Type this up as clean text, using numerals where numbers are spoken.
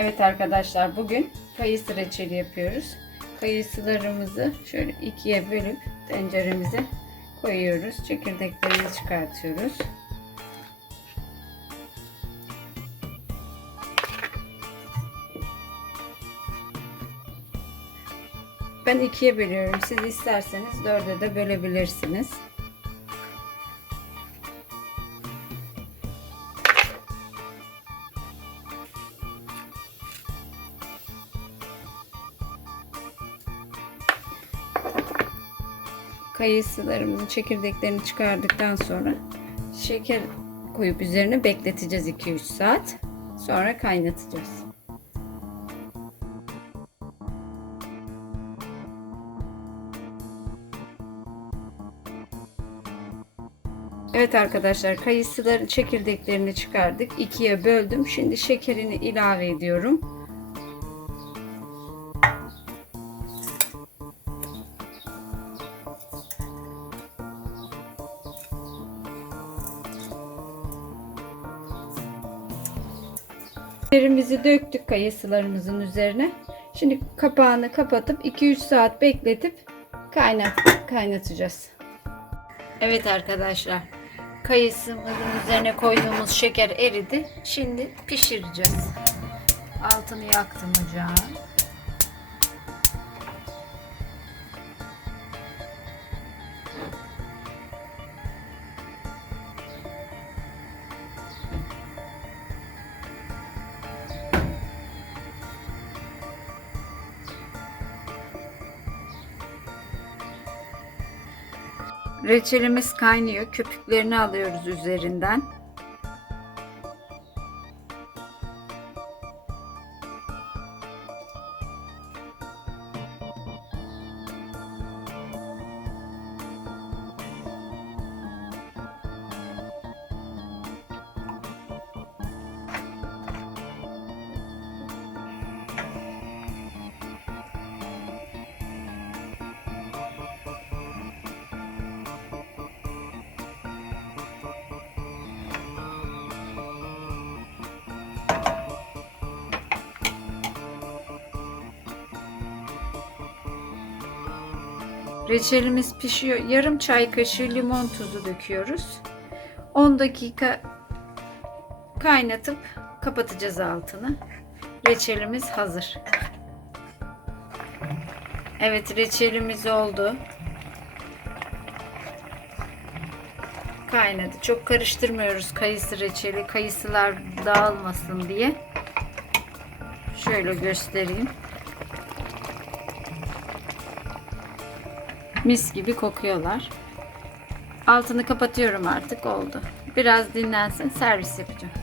Evet arkadaşlar, bugün kayısı reçeli yapıyoruz. Kayısılarımızı şöyle ikiye bölüp tenceremize koyuyoruz. Çekirdeklerini çıkartıyoruz. Ben ikiye bölüyorum. Siz isterseniz dörde de bölebilirsiniz. Kayısılarımızın çekirdeklerini çıkardıktan sonra şeker koyup üzerine bekleteceğiz 2-3 saat. Sonra kaynatacağız. Evet arkadaşlar, kayısıların çekirdeklerini çıkardık. 2'ye böldüm. Şimdi şekerini ilave ediyorum. Şekerimizi döktük kayısılarımızın üzerine. Şimdi kapağını kapatıp 2-3 saat bekletip kaynatacağız. Evet arkadaşlar, kayısımızın üzerine koyduğumuz şeker eridi. Şimdi pişireceğiz. Altını yaktım ocağın. Reçelimiz kaynıyor. Köpüklerini alıyoruz üzerinden. Reçelimiz pişiyor. Yarım çay kaşığı limon tuzu döküyoruz. 10 dakika kaynatıp kapatacağız altını. Reçelimiz hazır. Evet, reçelimiz oldu. Kaynadı. Çok karıştırmıyoruz kayısı reçeli. Kayısılar dağılmasın diye. Şöyle göstereyim. Mis gibi kokuyorlar. Altını kapatıyorum, artık oldu. Biraz dinlensin, servis yapacağım.